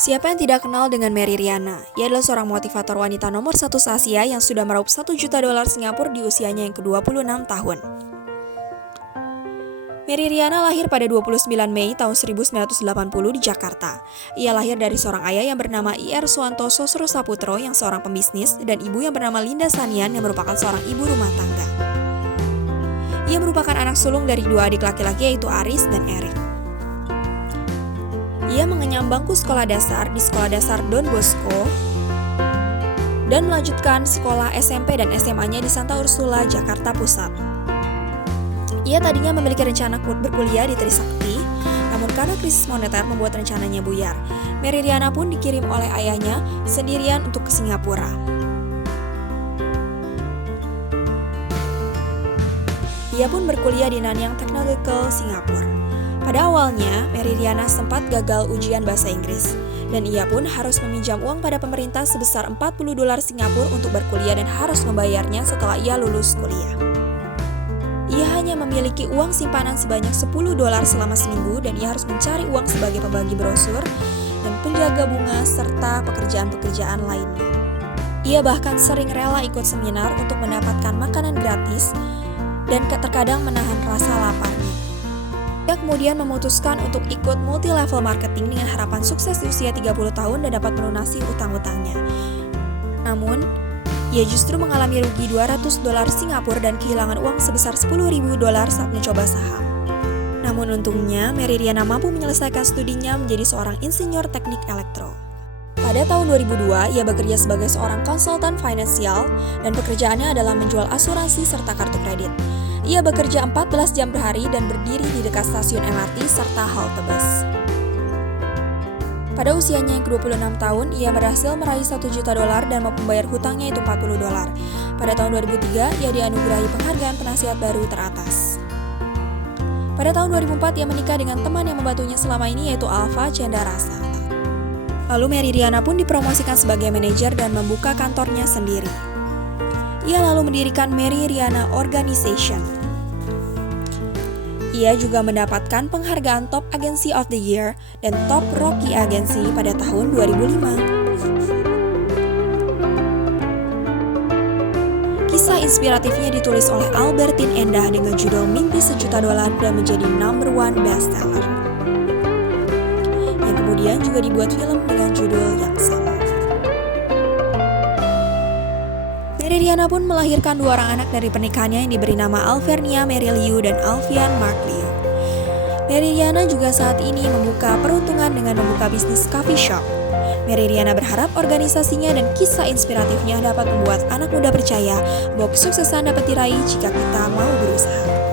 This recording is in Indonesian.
Siapa yang tidak kenal dengan Mary Riana? Ia adalah seorang motivator wanita nomor satu se-Asia yang sudah meraup $1 juta Singapura di usianya yang ke-26 tahun. Mary Riana lahir pada 29 Mei tahun 1980 di Jakarta. Ia lahir dari seorang ayah yang bernama Ir Suwanto Sosro Saputro yang seorang pembisnis dan ibu yang bernama Linda Sanian yang merupakan seorang ibu rumah tangga. Ia merupakan anak sulung dari dua adik laki-laki yaitu Aris dan Erik. Ia mengenyam bangku sekolah dasar di Sekolah Dasar Don Bosco dan melanjutkan sekolah SMP dan SMA-nya di Santa Ursula, Jakarta Pusat. Ia tadinya memiliki rencana berkuliah di Trisakti, namun karena krisis moneter membuat rencananya buyar. Mary Riana pun dikirim oleh ayahnya sendirian untuk ke Singapura. Ia pun berkuliah di Nanyang Technological, Singapura. Pada awalnya, Mary Riana sempat gagal ujian bahasa Inggris, dan ia pun harus meminjam uang pada pemerintah sebesar $40 Singapura untuk berkuliah dan harus membayarnya setelah ia lulus kuliah. Ia hanya memiliki uang simpanan sebanyak $10 selama seminggu dan ia harus mencari uang sebagai pembagi brosur dan penjaga bunga serta pekerjaan-pekerjaan lainnya. Ia bahkan sering rela ikut seminar untuk mendapatkan makanan gratis dan terkadang menahan rasa laparnya. Ia kemudian memutuskan untuk ikut multi-level marketing dengan harapan sukses di usia 30 tahun dan dapat melunasi utang-utangnya. Namun, ia justru mengalami rugi $200 Singapura dan kehilangan uang sebesar $10.000 saat mencoba saham. Namun untungnya, Mary Riana mampu menyelesaikan studinya menjadi seorang insinyur teknik elektro. Pada tahun 2002, ia bekerja sebagai seorang konsultan finansial dan pekerjaannya adalah menjual asuransi serta kartu kredit. Ia bekerja 14 jam per hari dan berdiri di dekat stasiun MRT serta halte bus. Pada usianya yang ke-26 tahun, ia berhasil meraih $1 juta dan mampu membayar hutangnya itu $40. Pada tahun 2003, ia dianugerahi penghargaan penasihat baru teratas. Pada tahun 2004, ia menikah dengan teman yang membantunya selama ini yaitu Alfa Cendarasa. Lalu Mary Riana pun dipromosikan sebagai manajer dan membuka kantornya sendiri. Ia lalu mendirikan Mary Riana Organization. Ia juga mendapatkan penghargaan Top Agency of the Year dan Top Rookie Agency pada tahun 2005. Kisah inspiratifnya ditulis oleh Albertine Endah dengan judul Mimpi $1 Juta dan menjadi #1 bestseller. Yang kemudian juga dibuat film dengan judul yang sama. Mary Riana pun melahirkan 2 orang anak dari pernikahannya yang diberi nama Alvernia Mary Liu dan Alfian Mark Liu. Mary Riana juga saat ini membuka peruntungan dengan membuka bisnis coffee shop. Mary Riana berharap organisasinya dan kisah inspiratifnya dapat membuat anak muda percaya bahwa kesuksesan dapat diraih jika kita mau berusaha.